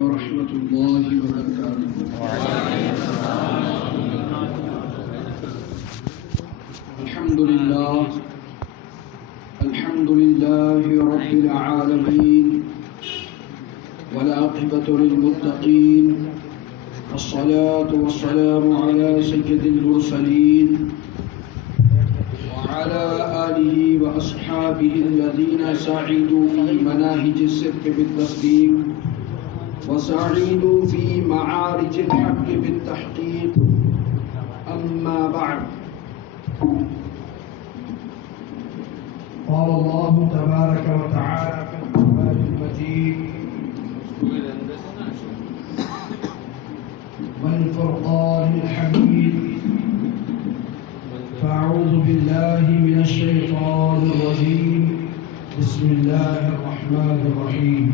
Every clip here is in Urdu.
ورحمة الله وبركاته. الحمد لله رب العالمين والعاقبة للمتقين والصلاة والسلام على سيد المرسلين وعلى آله وأصحابه الذين سعدوا في مناهج الصدق بالتصديق وسعيدوا في معارج الحق بالتحقيق. أما بعد، قال الله تبارك وتعالى في القرآن المجيد والفرقان الحميد: فأعوذ بالله من الشيطان الرجيم، بسم الله الرحمن الرحيم.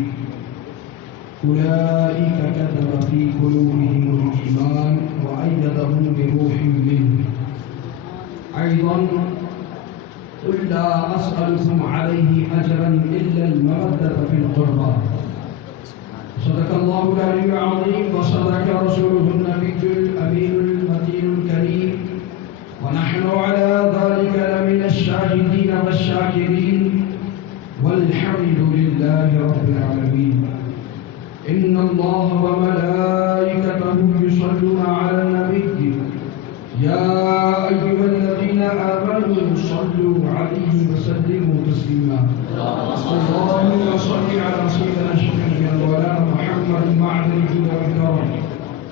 أولئك كتب في قلوبهم الإيمان وأيدهم بروح منه. أيضا: قل لا أسألكم عليه أجرا إلا المودة في القربى. صدق الله العلي العظيم وصدق رسوله النبي الأمين المتين الكريم، ونحن على ذلك لمن الشاهدين والشاكرين، والحمد لله رب العالمين. إن الله وملائكته يصلون على النبي يا أيها الذين آمنوا صلوا عليه وسلموا تسليما. اللهم صل على سيدنا شفيعنا مولانا محمد معدن الجود والكرم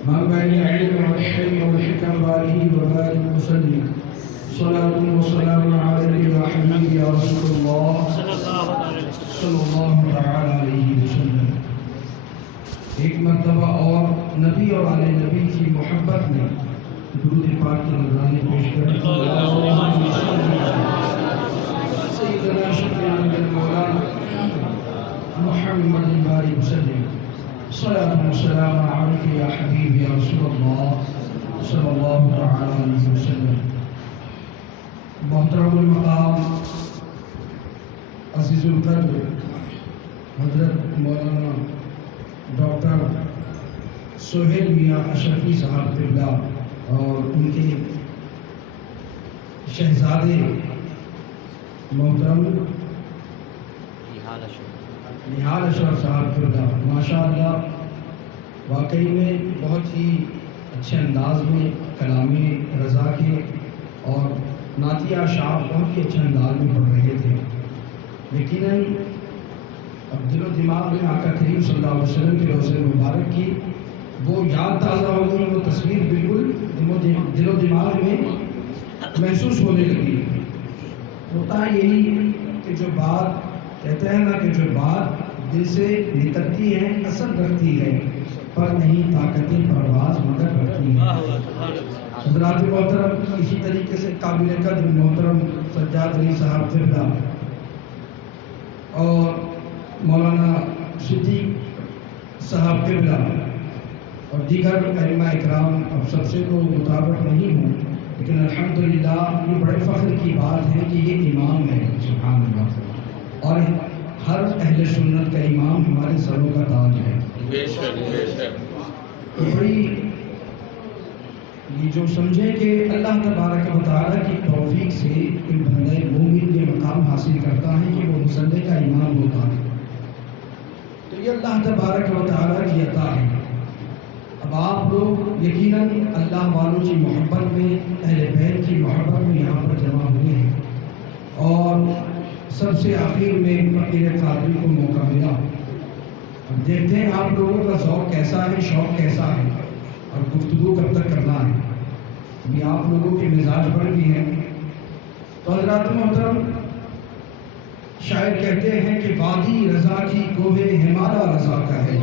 منبع العلم والحلم والحكم وآله وبارك وسلم. صلاة وسلام عليك يا حبيبي يا رسول الله صلی اللہ علیہ وسلم. ایک مرتبہ اور نبی اور آل نبی کی محبت میں درود پاک کے نذرانے پیش کریں. سیدنا شفیعنا مولانا محمد بارک وسلم. صلاۃ وسلام علیک یا حبیب یا رسول اللہ صلی اللہ علیہ وسلم. محترم المقام عزیز القلب حضرت مولانا ڈاکٹر سہیل میاں اشرفی صاحب قبلہ اور ان کے شہزادے محترم نہال اشرف صاحب قبلہ، ماشاء اللہ واقعی میں بہت ہی اچھے انداز میں کلام رضا کے اور نعتیہ اشعار بہت ہی اچھے انداز میں پڑھ رہے تھے. یقیناً اب دل و دماغ میں آقا کریم صلی اللہ علیہ وسلم کے روضہ مبارک کی وہ یاد تازہ ہو گئی، وہ تصویر بالکل دل و دماغ میں محسوس ہونے لگی. ہوتا ہے یہی کہ جو بات کہتے ہیں نا کہ جو بات دل سے نکلتی ہے اثر رکھتی ہے، پر نہیں طاقتیں پرواز مگر رکھتی ہے. حضرات محترم اسی طریقے سے قابل قدر محترم سجاد علی صاحب قبلہ اور مولانا صدیق صاحب قبلہ اور دیگر ائمہ اکرام، اب سب سے تو مطابق نہیں ہوں، لیکن الحمدللہ یہ بڑے فخر کی بات ہے کہ یہ امام ہے. سبحان اللہ. اور ہر اہل سنت کا امام ہمارے سروں کا تاج ہے. بڑی یہ جو سمجھیں کہ اللہ تبارک و تعالیٰ کی توفیق سے کوئی بندہ مومن یہ مقام حاصل کرتا ہے کہ وہ مصلی کا امام ہوتا ہے، تو یہ اللہ تبارک و تعالیٰ کی عطا ہے. اب آپ لوگ یقیناً اللہ والوں کی محبت میں، اہل بیت کی محبت میں یہاں پر جمع ہوئے ہیں، اور سب سے آخر میں فقیر قادری کو موقع ملا. اب دیکھتے ہیں آپ لوگوں کا ذوق کیسا ہے، شوق کیسا ہے، اور گفتگو کب تک کرنا ہے. ابھی آپ لوگوں کے مزاج پر بھی ہیں. تو حضرات محترم شاعر کہتے ہیں کہ وادی رضا کی کوہ ہمارا رضا کا ہے.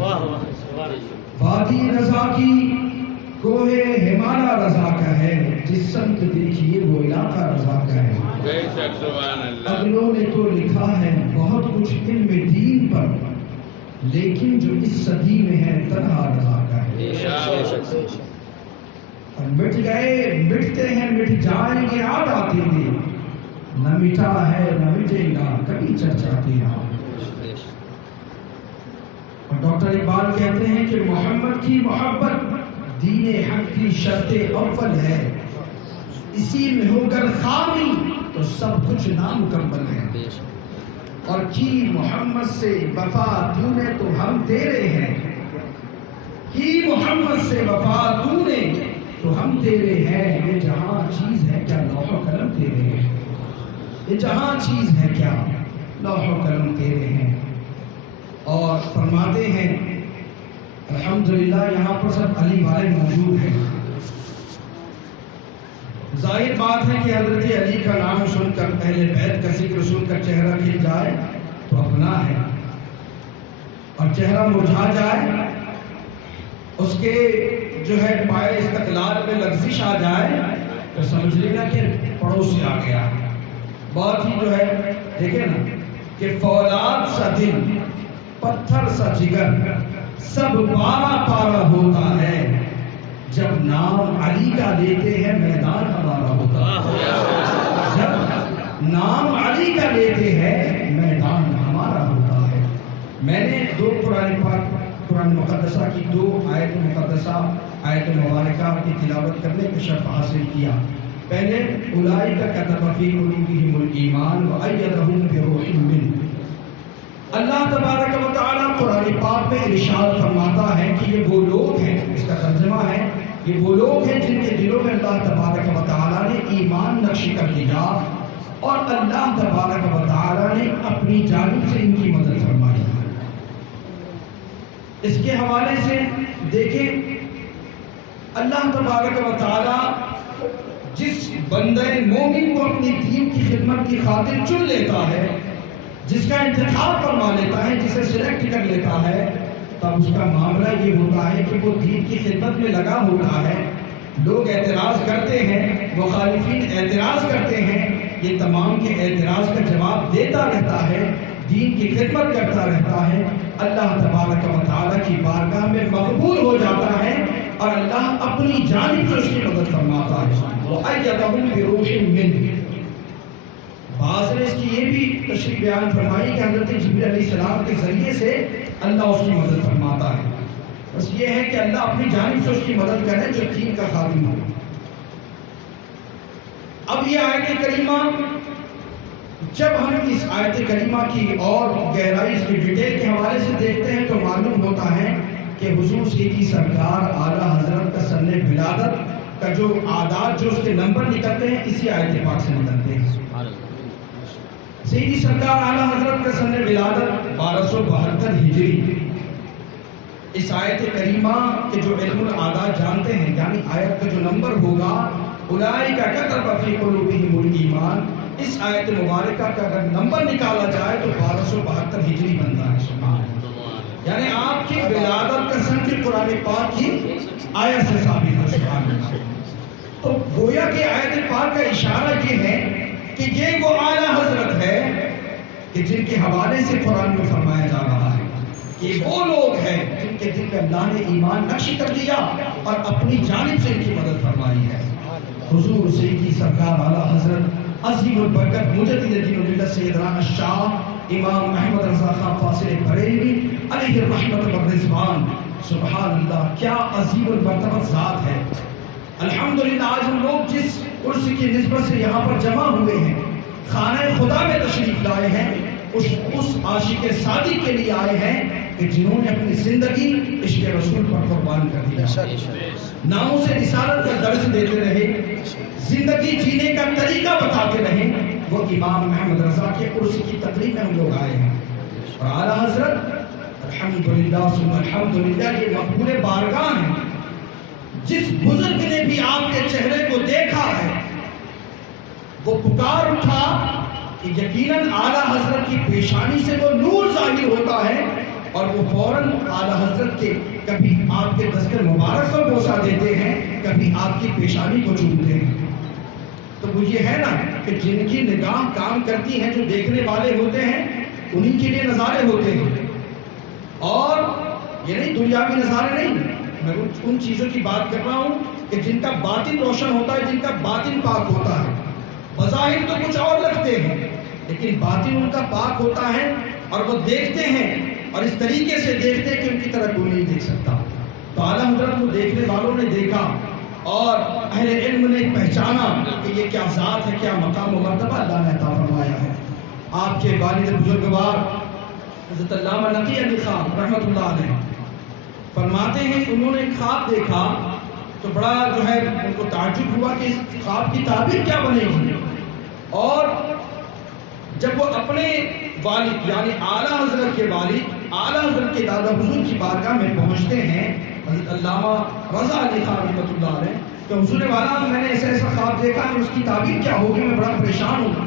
وادی رضا کی کوہ ہمارا رضا کا ہے، جس سمت دیکھیے وہ علاقہ رضا کا ہے. اگلوں نے تو لکھا ہے بہت کچھ علم دین پر، لیکن جو اس صدی میں ہے تنہا رضا کا ہے. اور مٹ گئے مٹتے ہیں مٹ جائیں گے یاد آتے ہیں، نہ مٹا ہے نہ مٹے گا کبھی چرچا تیرا. اور ڈاکٹر اقبال کہتے ہیں کہ کی محبت دین حق کی شرط اول ہے، اسی میں ہو کر خامی تو سب کچھ نامکمل ہے۔ اور کی محمد سے وفا تو نے تو ہم تیرے ہیں، کی محمد سے وفا تو نے تو ہم تیرے ہیں، یہ جہاں چیز ہے کیا لوح و قلم تیرے ہیں، یہ جہاں چیز ہے کیا لوح و قلم تیرے ہیں۔ اور فرماتے ہیں الحمدللہ یہاں پر سب علی والے موجود ہیں۔ ظاہر بات ہے کہ حضرت علی کا نام سن کر، اہل بیت کا ذکر سن کر چہرہ کھل جائے تو اپنا ہے، اور چہرہ مرجھا جائے، اس کے جو ہے پائے استقلال میں لغزش آ جائے تو سمجھ لینا کہ پڑوس سے آ گیا۔ بات ہی جو ہے دیکھیں نا کہ فولاد سا دل پتھر سا جگر سب پارا پارا ہوتا ہے، جب نام علی کا لیتے ہیں میدان ہمارا ہوتا ہے، جب نام علی کا لیتے ہیں میدان ہمارا ہوتا ہے۔ میں نے دو قرآن مقدسہ کی دو آیت مقدسہ، آیت مبارکہ کی تلاوت کرنے کا شرف حاصل کیا۔ پہلے اولئک کتب فی قلوبہم الایمان وایدہم بروح منہ۔ اللہ تبارک و تعالیٰ قرآن پاک میں ارشاد فرماتا ہے کہ یہ وہ لوگ ہیں، اس کا ترجمہ ہے یہ وہ لوگ ہیں جن کے دلوں میں اللہ تبارک و تعالیٰ نے ایمان نقش کر دیا، اور اللہ تبارک و تعالیٰ نے اپنی جانب سے ان کی مدد فرمائی۔ اس کے حوالے سے دیکھیں اللہ تبارک و تعالیٰ جس بندہ مومن کو اپنی دین کی خدمت کی خاطر چن لیتا ہے، جس کا انتخاب فرما لیتا ہے، جسے سلیکٹ کر لیتا ہے، تب اس کا معاملہ یہ ہوتا ہے کہ وہ دین کی خدمت میں لگا ہوتا ہے۔ لوگ اعتراض کرتے ہیں، مخالفین اعتراض کرتے ہیں، یہ تمام کے اعتراض کا جواب دیتا رہتا ہے، دین کی خدمت کرتا رہتا ہے، اللہ تبارک و تعالیٰ کی بارگاہ میں مقبول ہو جاتا ہے، اور اللہ اپنی جانب سے اس کی مدد فرماتا ہے۔ وَأَيَّدَهُمْ بِرُوحٍ مِّنْهُ۔ بعض نے اس کی یہ بھی تشریح بیان فرمائی کہ حضرت جبریل علیہ السلام کے ذریعے سے اللہ اس کی مدد فرماتا ہے۔ بس یہ ہے کہ اللہ اپنی جانب سے اس کی مدد کرے جو دین کا خادم ہو۔ اب یہ آیت کریمہ، جب ہم اس آیت کریمہ کی اور گہرائی اس کی ڈیٹیل کے حوالے سے دیکھتے ہیں تو معلوم ہوتا ہے کہ حضور سیدھی سرکار اعلیٰ حضرت کا سن ولادت کا جو اعداد، جو اس کے نمبر نکلتے ہیں، اسی آیت پاک سے نکلتے ہیں۔ سیدھی سرکار اعلیٰ حضرت کا سن ولادت 1272 ہجری۔ اس آیت کریمہ کے جو علم الاعداد جانتے ہیں، یعنی آیت کا جو نمبر ہوگا اولئک کتب فی قلوبہم الایمان، اس آیت مبارکہ کا اگر نمبر نکالا جائے تو 1272 ہجری بنتا ہے۔ سبحان اللہ، یعنی آپ کی ولادت کا سن کی قرآن پاک کی آیت سے ثابت ہے۔ سبحان اللہ۔ تو گویا کہ آیت پاک کا اشارہ یہ ہے کہ یہ وہ اعلیٰ حضرت ہے کہ جن کے حوالے سے قرآن میں فرمایا جا رہا ہے کہ وہ لوگ ہیں جن کے دل میں اللہ نے ایمان نقش کر دیا اور اپنی جانب سے ان کی مدد فرمائی ہے۔ حضور سیدی سرکار اعلیٰ حضرت عظیم البرکت مجدد دین و ملت سیدنا الشاہ امام احمد رضا خان فاصل بریلوی علیہ الرحمت والرضوان، سبحان اللہ، کیا عظیم المرتبہ ذات ہے۔ الحمدللہ آج ہم لوگ جس عرس کی نسبت سے یہاں پر جمع ہوئے ہیں، خانہ خدا میں تشریف لائے ہیں، اس عاشق صادق کے لیے آئے ہیں کہ جنہوں نے اپنی زندگی عشق رسول پر قربان کر دیا، ناموں سے رسالت کا درس دیتے رہے، زندگی جینے کا طریقہ بتاتے رہے۔ وہ امام محمد رضا کے عرس کی تقریب میں ہم لوگ آئے ہیں، اور اعلیٰ حضرت الحمدللہ ثم الحمدللہ یہ مقبول بارگاہ ہیں۔ جس بزرگ نے بھی آپ کے چہرے کو دیکھا ہے وہ پکار اٹھا کہ یقیناً اعلیٰ حضرت کی پیشانی سے وہ نور ظاہر ہوتا ہے، اور وہ فوراً اعلیٰ حضرت کے کبھی آپ کے دستر مبارک پر بوسہ دیتے ہیں، کبھی آپ کی پیشانی کو چومتے ہیں۔ تو وہ یہ ہے نا کہ جن کی نگاہ کام کرتی ہیں، جو دیکھنے والے ہوتے ہیں، انہی کے لیے نظارے ہوتے ہیں، اور یہ نہیں دنیاوی نظارے نہیں، میں ان چیزوں کی بات کر رہا ہوں کہ جن کا باطن روشن ہوتا ہے، جن کا باطن پاک ہوتا ہے۔ بظاہر تو کچھ اور لگتے ہیں لیکن باطن ان کا پاک ہوتا ہے، اور وہ دیکھتے ہیں اور اس طریقے سے دیکھتے ہیں کہ ان کی طرح کوئی نہیں دیکھ سکتا۔ تو اعلیٰ وسلم کو دیکھنے والوں نے دیکھا اور اہل علم نے پہچانا کہ یہ کیا ذات ہے، کیا مقام و مرتبہ اللہ نے عطا فرمایا ہے۔ آپ کے والد بزرگوار حضرت علامہ نقی علی خان رحمۃ اللہ علیہ فرماتے ہیں کہ انہوں نے ایک خواب دیکھا تو بڑا ان کو تعجب ہوا کہ اس خواب کی تعبیر کیا بنے گی، اور جب وہ اپنے والد یعنی اعلیٰ حضرت کے والد اعلیٰ حضرت کے دادا حضور کی بارگاہ میں پہنچتے ہیں حضرت علامہ رضا علی خان رحمۃ اللہ علیہ کہ حضور والا میں نے ایسا خواب دیکھا کہ اس کی تعبیر کیا ہوگی، میں بڑا پریشان ہوں۔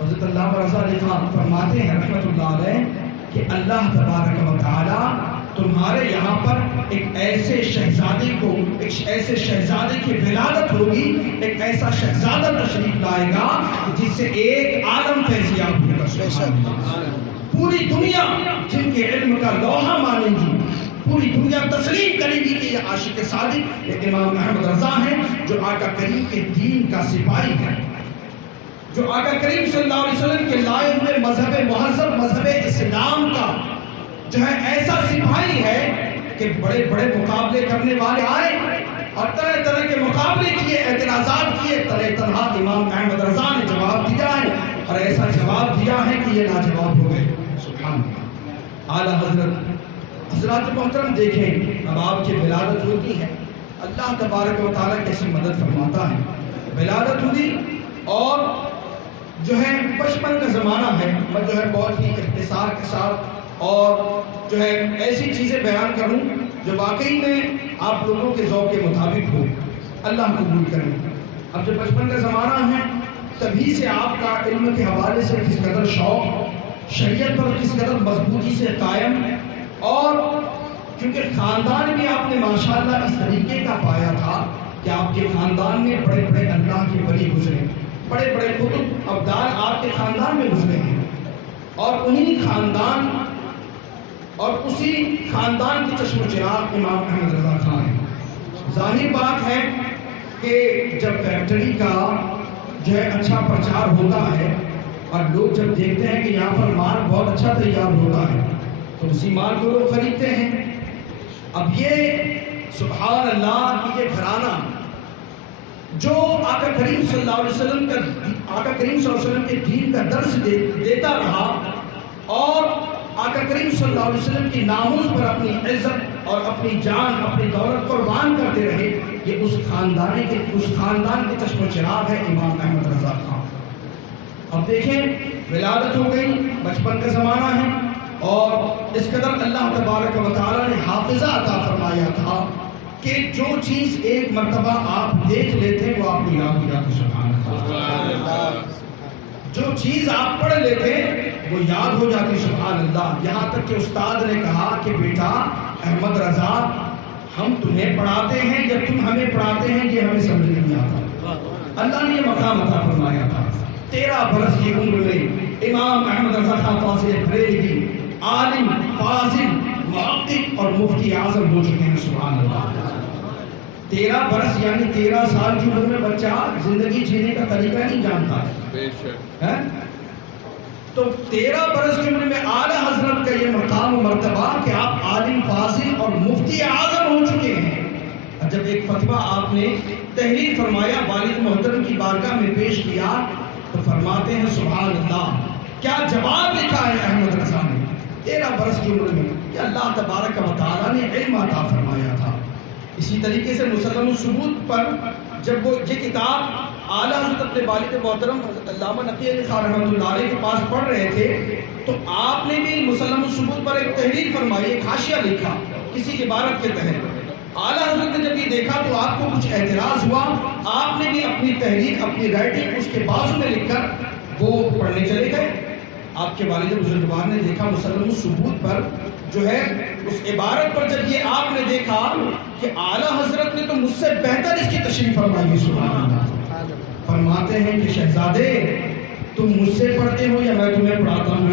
حضرت علامہ رضا علی خان فرماتے ہیں رحمۃ اللہ علیہ کہ اللہ تبارک و تعالی تمہارے یہاں پر ایک ایسے شہزادے کی ولادت ہوگی، ایک ایسا شہزادہ تشریف لائے گا جس سے ایک عالم فیضیاب ہوگا۔ پوری دنیا جن کے علم کا لوہا مانے گی، پوری دنیا تسلیم کرے گی کہ یہ عاشق صادق یہ امام احمد رضا ہیں جو آقا کریم کے دین کا سپاہی ہے، جو آقا کریم صلی اللہ علیہ وسلم کے لائے ہوئے مذہب مہذب مذہب اسلام کا ایسا سپاہی ہے کہ بڑے بڑے مقابلے کرنے والے آئے اور طرح طرح کے مقابلے کیے، اعتراضات کیے، تنہا امام احمد رضا نے جواب دیا ہے، اور ایسا جواب دیا ہے کہ یہ لاجواب ہو گئے۔ سبحان اللہ۔ اعلیٰ حضرات محترم دیکھیں، اب آپ کی ولادت ہوتی ہے، اللہ تبارک و تعالیٰ کیسی مدد فرماتا ہے۔ ولادت ہوئی اور بچپن کا زمانہ ہے، میں بہت ہی اختصار کے ساتھ اور ایسی چیزیں بیان کروں جو واقعی میں آپ لوگوں کے ذوق کے مطابق ہو، اللہ قبول کریں۔ اب جب بچپن کا زمانہ ہے تبھی سے آپ کا علم کے حوالے سے کس قدر شوق، شریعت پر کس قدر مضبوطی سے قائم، اور کیونکہ خاندان بھی آپ نے ماشاءاللہ اس طریقے کا پایا تھا کہ آپ کے خاندان میں بڑے بڑے اللہ کے ولی گزرے، بڑے بڑے قطب ابدال آپ کے خاندان میں گزرے ہیں، اور انہی خاندان اور اسی خاندان کی چشم و چراغ امام احمد رضا خان ہے۔ ظاہر بات ہے کہ جب فیکٹری کا اچھا پرچار ہوتا ہے اور لوگ جب دیکھتے ہیں کہ یہاں پر مال بہت اچھا تیار ہوتا ہے تو اسی مال کو لوگ خریدتے ہیں۔ اب یہ سبحان اللہ کہ یہ گھرانہ جو آقا کریم صلی اللہ علیہ وسلم کے دین کا درس دیتا رہا اور آقا کریم صلی اللہ علیہ وسلم کی ناموس پر اپنی عزت اور اپنی جان اپنی دولت قربان کرتے رہے، یہ اس خاندان کے چشم و چراغ ہے امام احمد رضا خان۔ اب دیکھیں ولادت ہو گئی، بچپن کا زمانہ ہے، اور اس قدر اللہ تبارک و تعالیٰ نے حافظہ عطا فرمایا تھا کہ جو چیز ایک مرتبہ آپ دیکھ لیتے وہ آپ کو یاد ہو جاتی۔ سبحان اللہ۔ جو چیز آپ پڑھ لیتے وہ یاد ہو جاتی۔ سبحان اللہ۔ یہاں تک کہ استاد نے کہا کہ بیٹا احمد رضا ہم تمہیں پڑھاتے ہیں یا تم ہمیں پڑھاتے ہیں یہ ہمیں سمجھ نہیں آتا۔ اللہ نے یہ مقام عطا فرمایا تھا۔ 13 برس کی عمر میں امام احمد رضا خان فاضل بریلوی عالم، فاضل، محقق اور مفتی اعظم ہو چکے ہیں۔ سبحان اللہ۔ 13 برس یعنی 13 سال کی عمر میں بچہ زندگی جینے کا طریقہ نہیں جانتا ہے، تو 13 برس کی عمر میں اعلیٰ حضرت کا یہ مقام و مرتبہ کہ آپ عالم، فاضل اور مفتی اعظم ہو چکے ہیں۔ جب ایک فتویٰ آپ نے تحریر فرمایا، والد محترم کی بارگاہ میں پیش کیا، تو فرماتے ہیں سبحان اللہ کیا جواب لکھا ہے احمد رضا نے 13 برس کی عمر میں کہ اللہ تبارک و تعالیٰ نے علم عطا فرمایا تھا۔ اسی طریقے سے مسلم الثبوت پر جب وہ یہ کتاب اعلیٰ حضرت اپنے والد محترم حضرت علامہ نقی علی خان رحمۃ اللہ علیہ کے پاس پڑھ رہے تھے، تو آپ نے بھی مسلم الثبوت پر ایک تحریر فرمائی، ایک حاشیہ لکھا کسی عبارت کے تحت۔ اعلیٰ حضرت نے جب یہ دیکھا تو آپ کو کچھ اعتراض ہوا، آپ نے بھی اپنی تحریر اپنی رائٹنگ اس کے بازو میں لکھ کر وہ پڑھنے چلے گئے۔ آپ کے والد بزرگوار نے دیکھا مسلم الثبوت پر اس عبارت پر جب یہ آپ نے دیکھا کہ اعلیٰ حضرت نے تو مجھ سے بہتر اس کی تشریح فرمائی ہے۔ سبحان اللہ۔ فرماتے ہیں کہ شہزادے تم مجھ سے پڑھتے ہو یا میں تمہیں پڑھاتا ہوں؟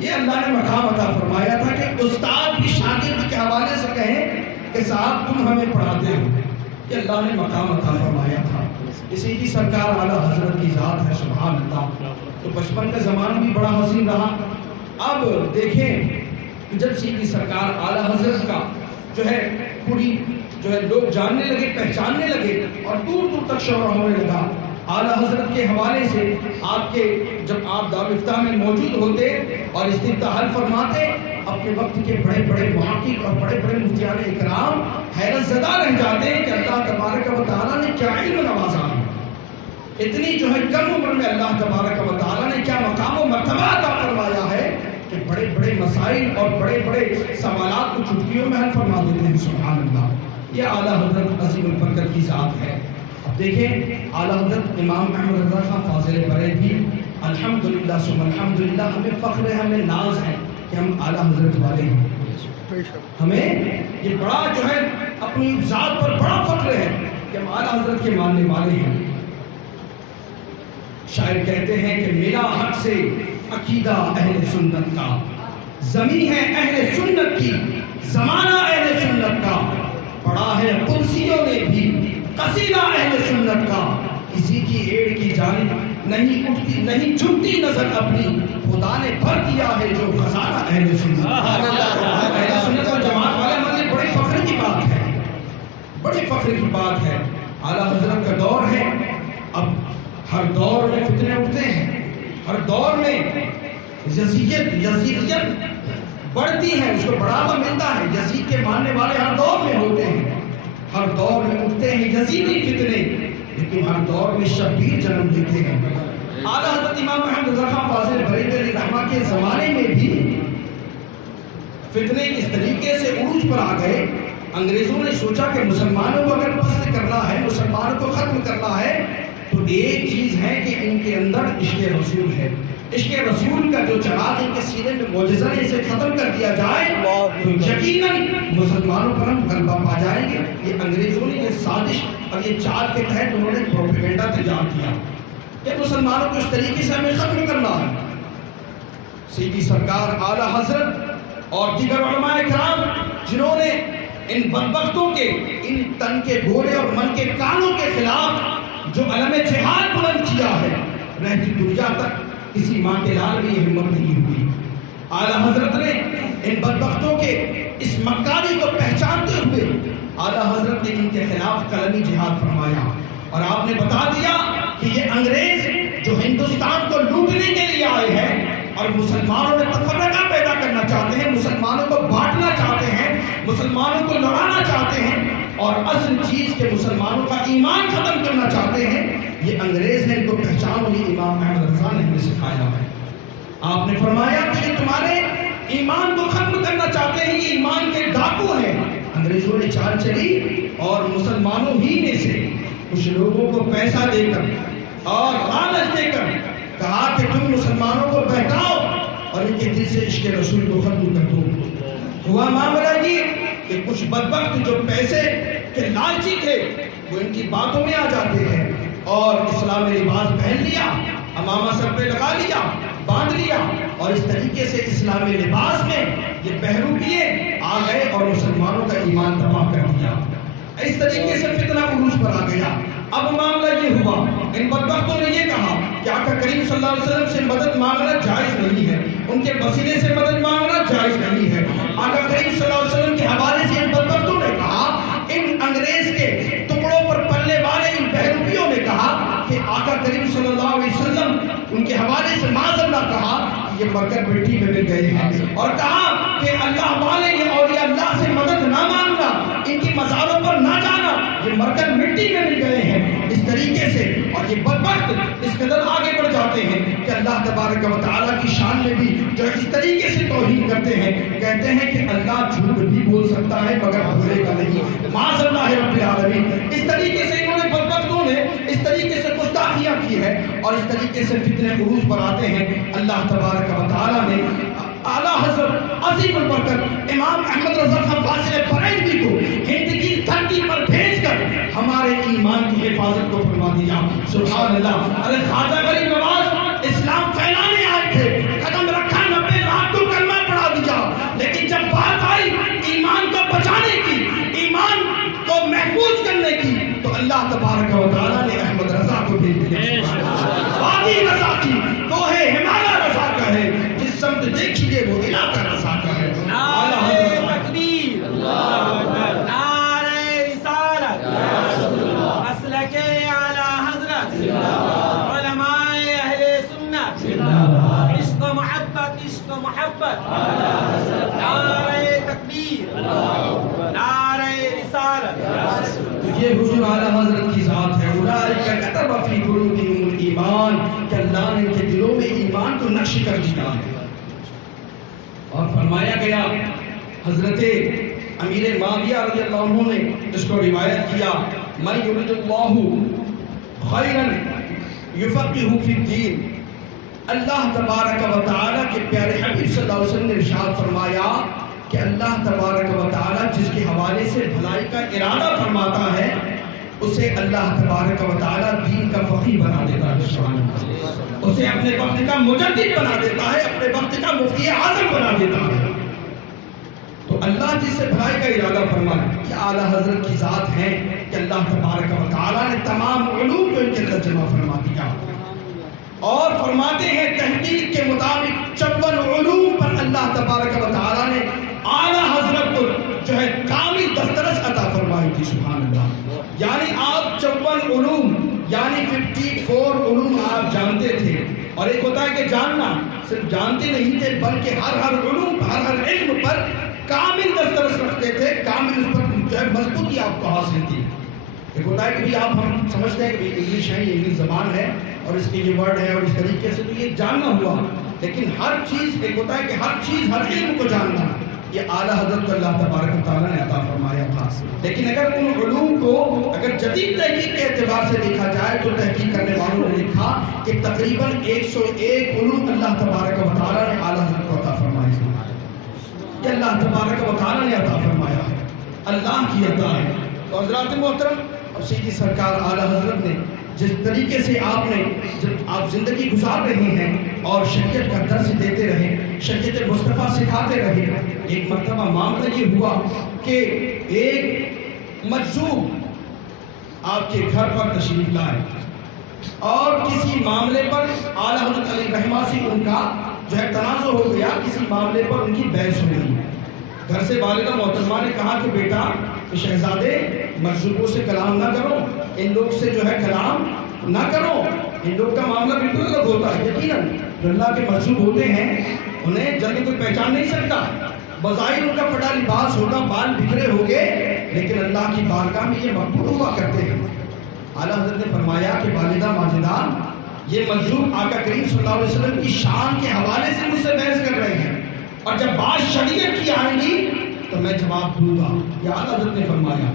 یہ اللہ نے مقام عطا فرمایا تھا کہ استاد بھی شاگرد کے حوالے سے کہیں کہ صاحب تم ہمیں پڑھاتے ہو، یہ اللہ نے مقام عطا فرمایا تھا۔ اسی کی سرکار اعلیٰ حضرت کی ذات ہے۔ سبحان اللہ۔ تو بچپن کا زمانہ بھی بڑا حسین رہا۔ اب دیکھیں جب سیدھی سرکار اعلیٰ حضرت کا جو ہے پوری جو ہے لوگ جاننے لگے، پہچاننے لگے اور دور دور تک شہرہ ہونے لگا۔ اعلیٰ حضرت کے حوالے سے آپ کے جب آپ دارالفتہ میں موجود ہوتے اور استفتاح فرماتے، اپنے وقت کے بڑے بڑے محقق اور بڑے بڑے مفتیان اکرام حیرت زدہ رہ جاتے ہیں کہ اللہ تبارک و تعالیٰ نے کیا علم نوازا ہے، اتنی جو ہے کم عمر میں اللہ تبارک و تعالیٰ نے کیا مقام و مرتبہ عطا فرمایا ہے کہ بڑے بڑے مسائل اور بڑے بڑے سوالات کو چٹکیوں میں حل فرما دیتے ہیں۔ سبحان اللہ، یہ اعلیٰ حضرت عظیم البرکت کی ذات ہے۔ اب دیکھیں اعلیٰ حضرت امام احمد رضا خان فاضل برے بھی الحمدللہ ثم الحمدللہ ہمیں فخر ہے، ہمیں ناز ہے کہ ہم اعلیٰ حضرت والے ہیں۔ ہمیں یہ بڑا جو ہے اپنی ذات پر بڑا فخر ہے کہ ہم اعلیٰ حضرت کے ماننے والے ہیں۔ شاعر کہتے ہیں کہ ملا حق سے عقیدہ اہل سنت کا، زمین ہے اہل سنت کی، زمانہ اہل سنت کا، پڑھا ہے قدسیوں نے بھی قصیدہ اہل سنت کا، کسی کی ایڑ کی جانب نہیں اٹھتی نہیں جھکتی نظر اپنی، خدا نے بھر دیا ہے جو خزانہ اہل سنت کا۔ اہل سنت اور جماعت والے ہمارے بڑے فخر کی بات ہے، بڑے فخر کی بات ہے۔ اعلیٰ حضرت کا دور ہے، اب ہر دور میں فتنے اٹھتے ہیں، ہر دور میں یزیدیت بڑھتی ہے، اس کو بڑھاوا ملتا ہے۔ یزید کے ماننے والے ہر دور میں ہوتے ہیں، ہر دور میں اٹھتے ہیں یزیدی فتنے، لیکن ہر دور میں شبیر جنم لیتے ہیں۔ اعلیٰ حضرت امام احمد رضا خان فاضل بریلوی علیہ رحمہ کے زمانے میں بھی فتنے اس طریقے سے عروج پر آ گئے، انگریزوں نے سوچا کہ مسلمانوں کو اگر پست کرنا ہے، مسلمانوں کو ختم کرنا ہے تو ایک چیز ہے کہ ان کے اندر عشق رسول ہے، عشق رسول کا جو چراغ ان کے سینے میں معجزہ ہے اسے ختم کر دیا جائے تو یقیناً مسلمانوں پر ہم غلبہ پا جائیں گے۔ یہ انگریزوں نے یہ سازش اور یہ چال کے تحت انہوں نے پروپیگنڈا تیار کیا کہ مسلمانوں کو اس طریقے سے ہمیں ختم کرنا ہے۔ سیدی سرکار اعلیٰ حضرت اور دیگر علماء کرام جنہوں نے ان بدبختوں کے، ان تن کے گھوڑے اور من کے کانوں کے خلاف جو علم جہاد بلند کیا ہے، رہتی دنیا تک کسی ماں کے لال میں یہ ہمت نہیں ہوئی۔ اعلیٰ حضرت نے ان بدبختوں کے اس مکاری کو پہچانتے ہوئے اعلیٰ حضرت نے ان کے خلاف قلمی جہاد فرمایا اور آپ نے بتا دیا کہ یہ انگریز جو ہندوستان کو لوٹنے کے لیے آئے ہیں اور مسلمانوں میں تفرقہ پیدا کرنا چاہتے ہیں، مسلمانوں کو بانٹنا چاہتے ہیں، مسلمانوں کو لڑانا چاہتے ہیں اور اصل چیز کے مسلمانوں کا ایمان ختم کرنا چاہتے ہیں، یہ انگریز نے ان کو پہچان لی۔ امام احمد رضا نے ہمیں سکھایا ہے، آپ نے فرمایا کہ یہ تمہارے ایمان کو ختم کرنا چاہتے ہیں، یہ ایمان کے ڈاکو ہیں۔ انگریزوں نے چال چلی اور مسلمانوں ہی میں سے کچھ لوگوں کو پیسہ دے کر اور لالچ دے کر کہا کہ تم مسلمانوں کو بہکاؤ اور ان کے دل سے عشق رسول کو ختم کر دو۔ ہوا معاملہ یہ کہ کچھ بدبخت جو پیسے کے لالچی تھے وہ ان کی باتوں میں آ جاتے ہیں اور اسلامی لباس پہن لیا، امامہ سر پہ لگا لیا، باندھ لیا اور اس طریقے سے اسلامی لباس میں یہ پہرو کیے آ گئے اور مسلمانوں کا ایمان تباہ کر دیا۔ اس طریقے سے فتنہ عروج پر آ گیا۔ اب معاملہ یہ ہوا، ان بدبختوں نے یہ کہا کہ آقا کریم صلی اللہ علیہ وسلم سے مدد مانگنا جائز نہیں ہے، ان کے وسیلے سے مدد مانگنا جائز نہیں ہے۔ آقا کریم صلی اللہ علیہ وسلم کے حوالے سے ان بدبختوں نے کہا، ان انگریز کے ٹکڑوں پر پلنے والے ان بہروپیوں نے کہا کہ آقا کریم صلی اللہ علیہ وسلم ان کے حوالے سے معاذ اللہ کہا کہ یہ مر کر مٹی میں مل گئے ہیں، اور کہا کہ اللہ والے یہ اولیاء اللہ سے مدد نہ مانگنا، ان کی مزاروں پر نہ جانا، یہ مر کر مٹی میں مل گئے ہیں۔ اس طریقے سے اور یہ بدبخت اس قدر آگے بڑھ جاتے ہیں کہ اللہ تبارک و تعالیٰ کی شان میں بھی جو اس طریقے سے توہین کرتے ہیں، کہتے ہیں کہ اللہ جھوٹ بھی بول سکتا ہے مگر بھولے گا نہیں، معاذ اللہ رب العالمین۔ اس طریقے سے انہوں نے بدبختوں نے اس طریقے سے گستاخیاں کی ہے اور اس طریقے سے فتنے عروج پر آتے ہیں۔ اللہ تبارک و تعالیٰ نے اعلیٰ حضرت عظیم البرکت امام احمد رضا خان فاضل بریلوی کو ہند کی دھرتی پر بھیج کر ہمارے ایمان کی حفاظت کو فرما دیا۔ سبحان اللہ۔ ارے خواجہ غریب نواز اسلام پھیلانے آئے تھے، قدم رکھا 90 لاکھ کو کلمہ پڑھا دیا، لیکن جب بات آئی ایمان کو بچانے کی، ایمان کو محفوظ کرنے کی، تو اللہ تبارک و تعالیٰ نے احمد رضا کو بھیج دیا۔ وادی رضا کی کوہ ہمالیہ رضا کا ہے، جس سمت دیکھیے وہ علاقہ رضا کا ہے۔ اعلیٰ حضرت كتب في قلوبهم الإيمان کہ اللہ نے ان کے دلوں میں ایمان کو نقش کر دیا ہے. اور فرمایا گیا حضرت امیر معاویہ رضی اللہ عنہ نے اس کو روایت کیا من یرید اللہ خیرا یفقہہ فی الدین. اللہ تبارک و تعالیٰ کے پیارے حبیب صلی اللہ علیہ وسلم نے ارشاد فرمایا کہ اللہ تبارک و تعالیٰ جس کے حوالے سے بھلائی کا ارادہ فرماتا ہے اسے اللہ تبارک و تعالیٰ دین کا فقیہ بنا دیتا ہے. سبحان اللہ. اسے اپنے وقت کا مجدد بنا دیتا ہے, اپنے وقت کا مفتی اعظم بنا دیتا ہے. تو اللہ جس سے بھلائی کا ارادہ فرمائے یہ اعلیٰ حضرت کی ذات ہے کہ اللہ تبارک و تعالیٰ نے تمام علوم کو ان کے اندر جمع فرما دیا. اور فرماتے ہیں تحقیق کے مطابق 54 علوم پر اللہ تبارک و تعالیٰ نے اعلیٰ حضرت کو جو ہے کامل دسترس عطا فرمائی تھی. سبحان اللہ. یعنی آپ 54 علوم یعنی 54 علوم آپ جانتے تھے. اور ایک ہوتا ہے کہ جاننا, صرف جانتے نہیں تھے بلکہ ہر علوم ہر علم پر کامل دسترس رکھتے تھے, کامل اس پر جو ہے مضبوطی آپ کو حاصل تھی. ایک ہوتا ہے کہ آپ ہم سمجھتے ہیں کہ انگلش ہے, یہ انگلش زبان ہے اور اس کے یہ ورڈ ہے اور اس طریقے سے تو یہ جاننا ہوا, لیکن ہر چیز ایک ہوتا ہے کہ ہر چیز ہر علم کو جاننا یہ اعلیٰ حضرت کو اللہ تبارک و تعالیٰ نے عطا فرمایا تھا. لیکن اگر ان علوم کو اگر جدید تحقیق کے اعتبار سے دیکھا جائے تو تحقیق کرنے والوں نے لکھا کہ تقریباً 101 علوم اللہ تبارک و تعالیٰ نے اعلیٰ حضرت کو عطا فرمائے. یہ اللہ تبارک و تعالیٰ نے عطا فرمایا ہے, اللہ کی عطا ہے. تو حضرات محترم, اب سیدھی سرکار اعلیٰ حضرت نے جس طریقے سے آپ زندگی گزار رہے ہیں اور شریعت کا درس دیتے رہے, شریعت مصطفیٰ سکھاتے رہے, ایک مرتبہ معاملہ یہ ہوا کہ ایک مجذوب آپ کے گھر پر تشریف لائے اور کسی معاملے پر اعلیٰ حضرت علیہ رحمہ سے ان کا جو ہے تنازع ہو گیا, کسی معاملے پر ان کی بحث ہو گئی. گھر سے والدہ محترمہ نے کہا کہ بیٹا شہزادے مجذوبوں سے کلام نہ کرو, ان لوگ سے جو ہے کلام نہ کرو, ان لوگ کا معاملہ بالکل الگ ہوتا ہے. یقیناً جو اللہ کے مجذوب ہوتے ہیں انہیں جلدی کوئی پہچان نہیں سکتا, بظاہر ان کا پھٹا لباس ہوگا, بال بکھرے ہوگے, لیکن اللہ کی بارگاہ میں یہ مقبول ہوا کرتے ہیں. اعلیٰ حضرت نے فرمایا کہ والدہ ماجدہ یہ مجذوب آقا کریم صلی اللہ علیہ وسلم کی شان کے حوالے سے مجھ سے بحث کر رہے ہیں, اور جب بات شریعت کی آئے گی تو میں جواب دوں گا. یہ اعلیٰ حضرت نے فرمایا.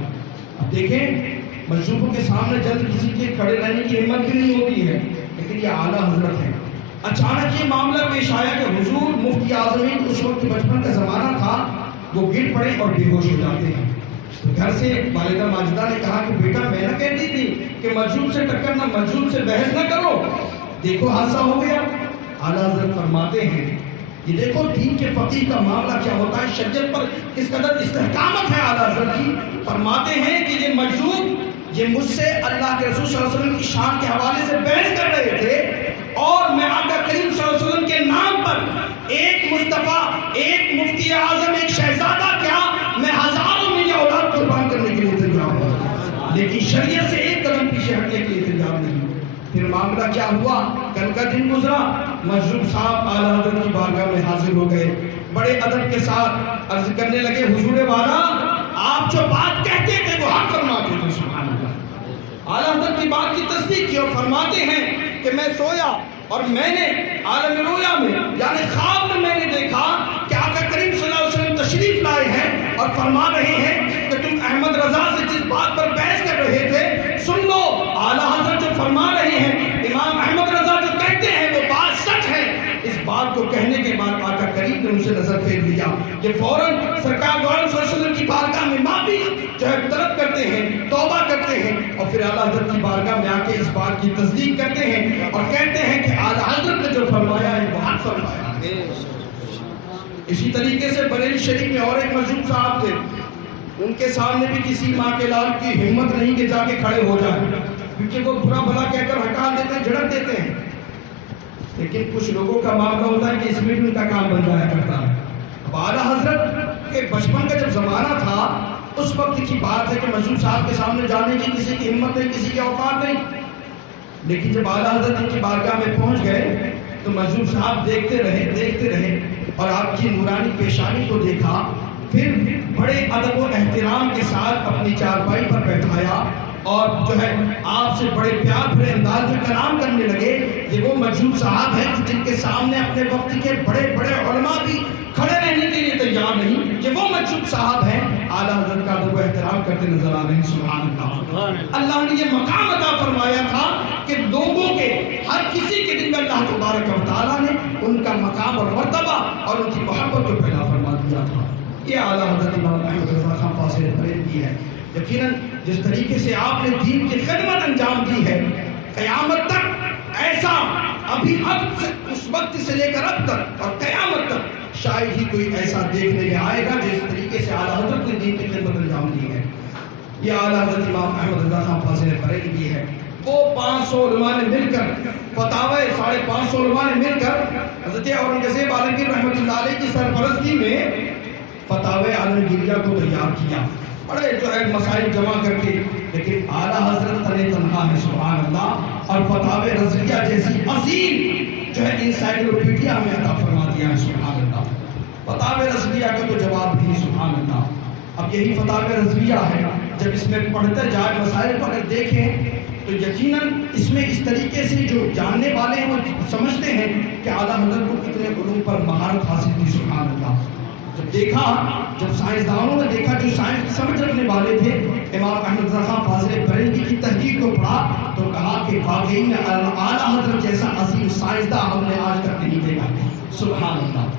اب دیکھیں مجذوبوں کے سامنے جلد کسی کے کھڑے رہنے کی ہمت بھی نہیں ہوتی ہے, لیکن یہ اعلیٰ حضرت ہے. اچانک یہ معاملہ پیش آیا کہ حضور مفتی اعظمین اس وقت بچپن کا زمانہ تھا, وہ گر پڑے اور بے ہوش ہو جاتے ہیں. تو گھر سے والدہ ماجدہ نے کہا کہ بیٹا میں نہ کہتی تھی کہ مجذوب سے ٹکر نہ, مجذوب سے بحث نہ کرو, دیکھو حادثہ ہو گیا. اعلیٰ حضرت فرماتے ہیں یہ دیکھو دین کے فقیہ کا معاملہ کیا ہوتا ہے, شریعت پر کس قدر استحکامت ہے اعلیٰ حضرت کی. فرماتے ہیں کہ یہ مجذوب یہ مجھ سے اللہ کے رسول صلی اللہ علیہ وسلم کی شان کے حوالے سے بحث کر رہے تھے, اور میں آقا کریم صلی اللہ علیہ وسلم کے نام پر ایک مصطفیٰ, ایک مفتی اعظم, ایک شہزادہ کیا میں ہزاروں میں یہ اولاد قربان کرنے کے لیے تیار ہوں, لیکن شریعت سے ایک قدم پیچھے ہٹنے کے لیے تیار نہیں. پھر معاملہ کیا ہوا, کل کا دن گزرا, مجذوب صاحب اعلیٰ حضرت کی بارگاہ میں حاضر ہو گئے, بڑے ادب کے ساتھ عرض کرنے لگے حضور والا آپ جو بات کہتے تھے وہ حق فرماتے تھے. سبحان اللہ. اعلیٰ حضرت کی بات کی تصدیق کی اور فرماتے ہیں کہ میں سویا اور میں نے عالم رویا میں یعنی خواب میں نے دیکھا کہ آقا کریم صلی اللہ علیہ وسلم تشریف لائے ہیں اور فرما رہے ہیں کہ تم احمد رضا سے جس بات پر بحث کر رہے تھے سن لو. اعلیٰ حضرت جو فرما رہے ہیں, امام احمد رضا جو کہتے ہیں وہ بات سچ ہے. اس بات کو کہنے کے بعد آقا کریم نے ان سے نظر پھیر لیا کہ فوراً سرکار دو عالم صلی اللہ علیہ وسلم کی بارگاہ میں معافی جو ہے طلب کرتے ہیں, توبہ کرتے ہیں, اور پھر اعلیٰ حضرت کی بارگاہ میں آ کے اس بات کی تصدیق کرتے ہیں اور کہتے ہیں کہ اعلیٰ حضرت نے جو فرمایا ہے وہ حق فرمایا ہے. اسی طریقے سے بریلی شریف میں اور ایک مجذوب صاحب تھے, ان کے سامنے بھی کسی ماں کے لال کی ہمت نہیں کہ جا کے کھڑے ہو جائیں, کیونکہ وہ برا بھلا کہہ کر ہٹا دیتے ہیں, جھڑک دیتے ہیں. لیکن کچھ لوگوں کا معاملہ ہوتا ہے کہ اس میں بھی ان کا کام بن جایا کرتا ہے. اب اعلیٰ حضرت کے بچپن کا جب زمانہ تھا اس وقت کی بات ہے کہ مجذوب صاحب کے سامنے جانے کی کسی کی ہمت نہیں, کسی کی اوقات نہیں. لیکن جب اعلیٰ حضرت ان کی بارگاہ میں پہنچ گئے تو مجذوب صاحب دیکھتے رہے اور آپ کی نورانی پیشانی کو دیکھا, پھر بڑے ادب و احترام کے ساتھ اپنی چارپائی پر بیٹھایا اور جو ہے آپ سے بڑے پیار بھرے انداز میں کلام کرنے لگے. یہ وہ مجذوب صاحب ہیں جن کے سامنے اپنے وقت کے بڑے بڑے علماء بھی کھڑے رہنے کے لیے تیار نہیں. یہ وہ مجذوب صاحب ہیں اعلیٰ حضرت کا ادب و احترام کرتے نظر آ رہے ہیں. سبحان اللہ. اللہ نے یہ مقام عطا فرمایا تھا کہ لوگوں کے ہر کسی کے دل میں اللہ تبارک و تعالیٰ نے ان کا مقام اور مرتبہ اور ان کی محبت کو پیدا فرما دیا تھا. یہ اعلیٰ حضرت امام احمد رضا خان فاضل فرید کی ہے. یقیناً جس طریقے سے آپ نے دین کی خدمت انجام دی ہے قیامت تک ایسا ابھی اب اس وقت سے لے کر اب تک اور قیامت تک شاید ہی کوئی ایسا دیکھنے میں آئے گا جس طریقے سے اعلیٰ حضرت نے دین کی خدمت انجام دی ہے. یہ اعلیٰ حضرت امام احمد رضا خان فاضل فرید کی ہے. وہ 500 علماء نے مل کر فتاوی 550 علماء نے مل کر حضرت اورنگزیب عالمگیر رحمۃ اللہ علیہ کی سرپرستی میں فتاوی عالمگیریہ کو تیار کیا. بڑے جو ہے مسائل جمع کر کے لیکن اعلیٰ حضرت تنہا ہے. سبحان اللہ. اور فتاوی رضویہ جیسی عظیم جو ہے انسائکلوپیڈیا میں عطا فرما دیا ہے. سبحان اللہ. فتاوی رضویہ کا تو جواب نہیں. سبحان اللہ. اب یہی فتاوی رضویہ ہے جب اس میں پڑھتے جائے مسائل کو اگر دیکھیں تو یقیناً اس میں اس طریقے سے جو جاننے والے ہیں وہ سمجھتے ہیں کہ اعلیٰ حضرت کو کتنے علوم پر مہارت حاصل تھی. سبحان اللہ. جب دیکھا جب سائنسدانوں نے دیکھا جو سائنس کی سمجھ رکھنے والے تھے امام احمد رضا خان فاضل بریلوی کی تحقیق کو پڑھا تو کہا کہ واقعی میں اعلیٰ حضرت جیسا عظیم سائنسداں ہم نے آج تک نہیں دیکھا. سبحان اللہ.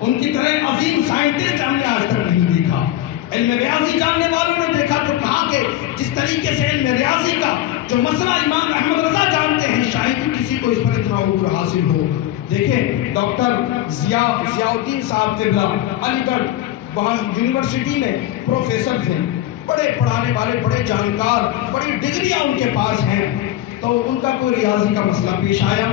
ان کی طرح عظیم سائنٹسٹ ہم نے آج تک نہیں دیکھا. علم ریاضی جاننے والوں نے دیکھا تو کہا کہ جس طریقے سے علم ریاضی کا جو مسئلہ امام احمد رضا جانتے ہیں شاید ہی کسی کو اس پر اتنا عبور حاصل ہو. دیکھیں ڈاکٹر ضیاء الدین صاحب قبلہ علی گڑھ وہاں یونیورسٹی میں پروفیسر تھے. بڑے پڑھانے والے بڑے جانکار بڑی ڈگریاں ان کے پاس ہیں. تو ان کا کوئی ریاضی کا مسئلہ پیش آیا.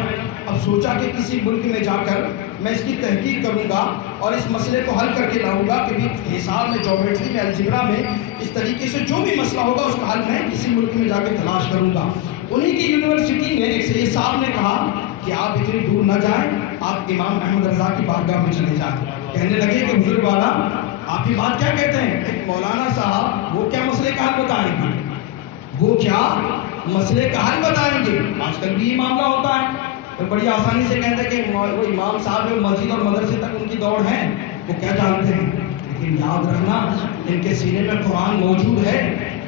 اب سوچا کہ کسی ملک میں جا کر میں اس کی تحقیق کروں گا اور اس مسئلے کو حل کر کے لاؤں گا کہ حساب میں جیومیٹری میں الجبرا میں اس طریقے سے جو بھی مسئلہ ہوگا اس کا حل میں کسی ملک میں جا کے تلاش کروں گا. انہی کی یونیورسٹی میں ایک سید صاحب نے کہا کہ آپ اتنی دور نہ جائیں, آپ امام احمد رضا کی بارگاہ میں چلے جائیں. کہنے لگے کہ بزرگ والا آپ کی بات کیا کہتے ہیں, ایک مولانا صاحب وہ کیا مسئلے کا حل بتائیں گے, وہ کیا مسئلے کا حل بتائیں گے. آج کل بھی یہ معاملہ ہوتا ہے, بڑی آسانی سے کہتے ہیں کہ وہ امام صاحب مسجد اور مدرسے تک ان کی دوڑ ہے, وہ کیا جانتے ہیں. لیکن یاد رکھنا ان کے سینے میں قرآن موجود ہے,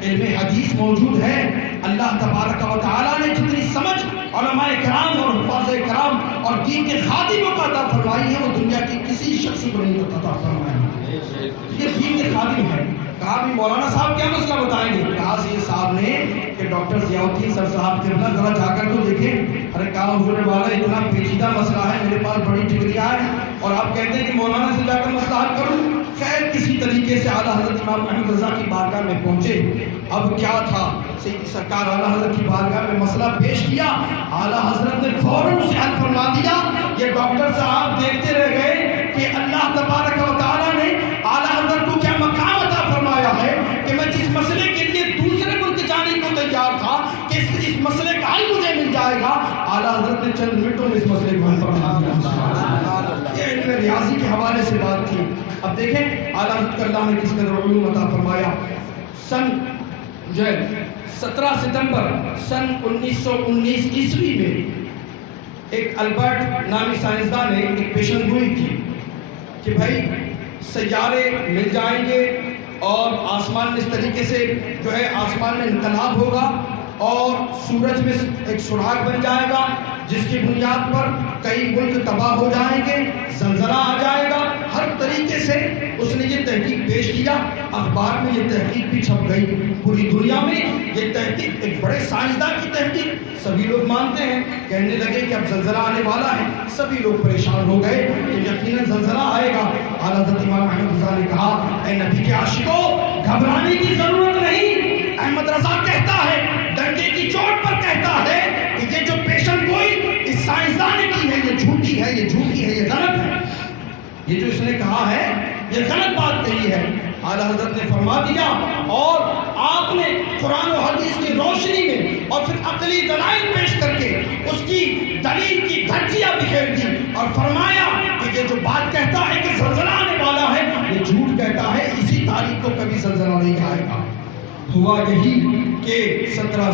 علم حدیث موجود ہے. اللہ تبارک و تعالیٰ نے جتنی سمجھ علماء کرام اور حفاظ کرام اور دین کے خادموں کو عطا فرمائی ہے وہ دنیا کے کسی شخص کو نہیں عطا فرمائی. یہ دین کے خادم ہے. کہا بھی مولانا صاحب کیا مسئلہ بتائیں گے. کہا سید صاحب نے کہ ڈاکٹر ضیاء الدین سر صاحب کے بنا ذرا جا کر تو دیکھیں. ارے کہا حضور والا اتنا پیچیدہ مسئلہ ہے, میرے پاس بڑی ڈگریاں ہیں اور آپ کہتے ہیں کہ مولانا سے جا کر مسئلہ حل کروں. خیر کسی طریقے سے اعلیٰ حضرت امام احمد رضا کی بارگاہ میں پہنچے. اب کیا تھا, سید سرکار اعلیٰ حضرت کی بارگاہ میں مسئلہ پیش کیا. اعلیٰ حضرت نے فوراً اسے حل فرما دیا. یہ ڈاکٹر صاحب دیکھتے رہ گئے کہ اللہ تبارک و تعالیٰ نے اعلیٰ حضرت کو کیا مقام عطا فرمایا ہے کہ میں جس مسئلے کے لیے دوسرے ملک جانے کو تیار تھا کہ اس مسئلے کا حل مجھے مل جائے گا, اعلیٰ حضرت نے چند منٹوں میں اس مسئلے کو حل فرما دیا. یہ علم ریاضی کے حوالے سے بات تھی. اب دیکھیں اعلیٰ حضرت کو اللہ نے کس قدر علوم عطا فرمایا. سن 17 ستمبر سن 1919 عیسوی میں ایک البرٹ نامی سائنسدان نے ایک پیشن گوئی کی کہ بھائی سیارے مل جائیں گے اور آسمان میں اس طریقے سے جو ہے آسمان میں انقلاب ہوگا اور سورج میں ایک سوراخ بن جائے گا جس کی بنیاد پر کئی ملک تباہ ہو جائیں گے, زلزلہ آ جائے گا. ہر طریقے سے اس نے یہ تحقیق پیش کیا. اخبار میں یہ تحقیق بھی چھپ گئی پوری دنیا میں. یہ تحقیق ایک بڑے سائنسدان کی تحقیق, سبھی لوگ مانتے ہیں. کہنے لگے کہ اب زلزلہ آنے والا ہے, سبھی لوگ پریشان ہو گئے کہ یقیناً زلزلہ آئے گا. اعلیٰ حضرت امام احمد رضا نے کہا اے نبی کے عاشقوں گھبرانے کی ضرورت نہیں. احمد رضا کہتا ہے, ڈنڈے کی چوٹ پر کہتا ہے کہ یہ جو پیشن گوئی اس سائنسدان نے کی ہے یہ جھوٹی ہے, یہ جھوٹی ہے, یہ غلط ہے. یہ جو اس نے کہا ہے یہ غلط بات کہی ہے. اعلیٰ حضرت نے فرما دیا اور آپ نے قرآن و حدیث کی روشنی میں اور پھر عقلی دلائل پیش کر کے اس کی دلیل کی دھجیاں بکھیر دی اور فرمایا کہ یہ جو بات کہتا ہے کہ زلزلہ آنے والا ہے یہ جھوٹ کہتا ہے. اسی تاریخ کو کبھی زلزلہ نہیں آئے گا. ہوا یہی کہ 17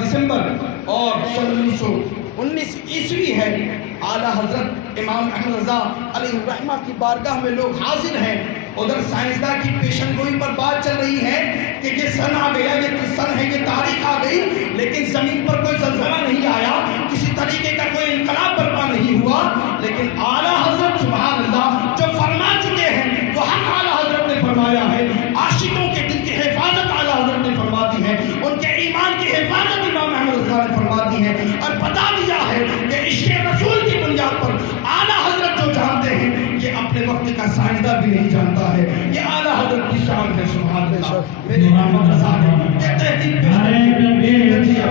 دسمبر اور 1919 عیسوی ہے، اعلیٰ حضرت امام احمد رضا علیہ الرحمہ کی بارگاہ میں لوگ حاضر ہیں. ادھر سائنسداں کی پیشن گوئی پر بات چل رہی ہے کہ یہ سن آ گیا، یہ سن ہے، یہ تاریخ آ گئی، لیکن زمین پر کوئی زلزلہ نہیں آیا، کسی طریقے کا کوئی انقلاب برپا نہیں ہوا. لیکن اعلیٰ حضرت سبحان اللہ جو فرما چکے ہیں وہ ہم اعلیٰ حضرت نے فرمایا ہے. عاشقوں کے دل کی حفاظت اعلیٰ حضرت نے فرما دی ہے، ان کے ایمان کی حفاظت امام احمد رضا نے فرما دی ہے، اور بتا دیا ہے کہ عشق رسول کی بنیاد پر اعلیٰ حضرت جو جانتے ہیں یہ اپنے وقت کا سائنسداں بھی نہیں جانتا ہے. یہ اعلیٰ حضرت کی شان ہے. سبحان اللہ. میرے امام رضا نے یہ تحقیق پیش کی.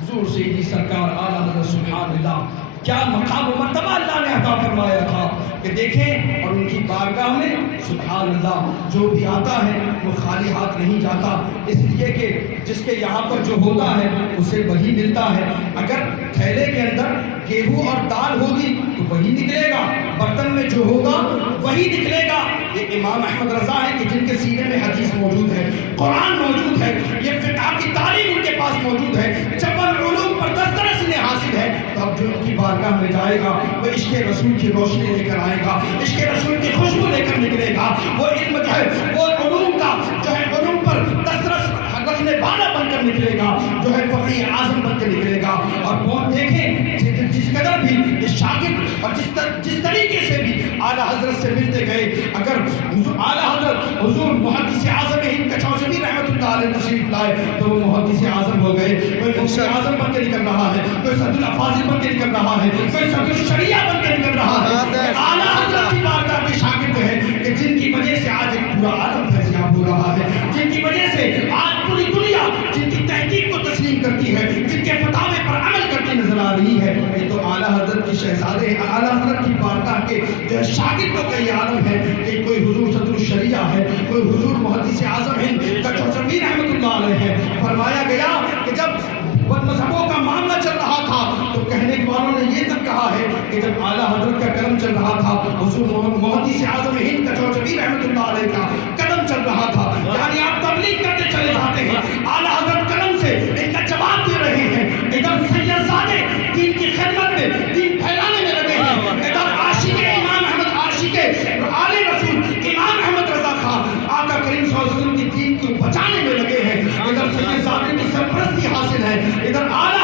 حضور سیدی سرکار اعلیٰ حضرت سبحان اللہ کیا مقام و مرتبہ اللہ نے عطا فرمایا تھا کہ دیکھیں. اور ان کی بارگاہ میں سبحان اللہ جو بھی آتا ہے وہ خالی ہاتھ نہیں جاتا، اس لیے کہ جس کے یہاں پر جو ہوتا ہے اسے وہی ملتا ہے. اگر تھیلے کے اندر گیہوں اور دال ہوگی تو وہی نکلے گا، برتن میں جو ہوگا وہی نکلے گا. یہ امام احمد رضا ہے کہ جن کے سینے میں حدیث موجود ہے، قرآن موجود ہے، یہ فقہ کی تعلیم ان کے پاس موجود ہے، چپن علوم پر دسترس انہیں حاصل ہے. تو اب جو ان کی بارگاہ میں جائے گا وہ عشق رسول کی روشنی لے کر آئے گا، عشق رسول کی خوشبو لے کر نکلے گا. وہ علم جو ہے وہ علوم کا جو ہے علوم پر دسترس رکھنے والا بن کر نکلے گا، جو ہے فقیہ اعظم بن کے نکلے گا. اور وہ دیکھیں جس قدر بھی یہ شاگرد اور جس طریقے سے بھی اعلیٰ حضرت سے ملتے گئے، اگر اعلیٰ حضرت حضور محدث اعظم ہند کچوجوی رحمۃ اللہ علیہ تشریف لائے تو وہ محدث اعظم ہو گئے. کوئی مفتی اعظم بن کے نکل رہا ہے، کوئی صدر الافاضل بن کے نکل رہا ہے، کوئی صدر الشریعہ بن کے نکل رہا ہے. اعلیٰ حضرت کی بارگاہ کے شاگرد ہیں کہ جن کی وجہ سے آج ایک پورا عالم فیضیاب ہو رہا ہے، جن کی وجہ سے آج پوری دنیا جن کی تحقیق کو تسلیم کرتی ہے، جن کے فتاوے پر عمل کرتی نظر آ رہی ہے. یہ تو اعلیٰ حضرت کی شہزادے ہیں، اعلیٰ حضرت کی بارگاہ کے جو شاگردوں کا یہ عالم ہے کہ کوئی حضور صدر الشریعہ ہے، کوئی حضور محدث اعظم ہند کچوجوی رحمۃ اللہ علیہ ہے. فرمایا گیا کہ جب مذہبوں کا معاملہ چل رہا تھا تو کہنے والوں نے یہ تک کہا ہے کہ جب اعلیٰ حضرت کا قدم چل رہا تھا، حضور محدث اعظم ہند کچوجوی رحمۃ اللہ علیہ کا قدم چل رہا تھا. یعنی آپ تبلیغ کرتے چلے جاتے ہیں، اعلیٰ حضرت قدم سے ان کا جواب دے رہے ہیں. ادھر سیدزادے دین کی خدمت میں دین پھیلانے میں لگے ہیں، ادھر عاشق امام احمد، عاشق آل رسول امام احمد رضا خان آقا کریم صلی اللہ علیہ وسلم کی دین کو بچانے میں لگے ہیں. ادھر سیدزادے کی سرپرستی حاصل ہے، ادھر اعلیٰ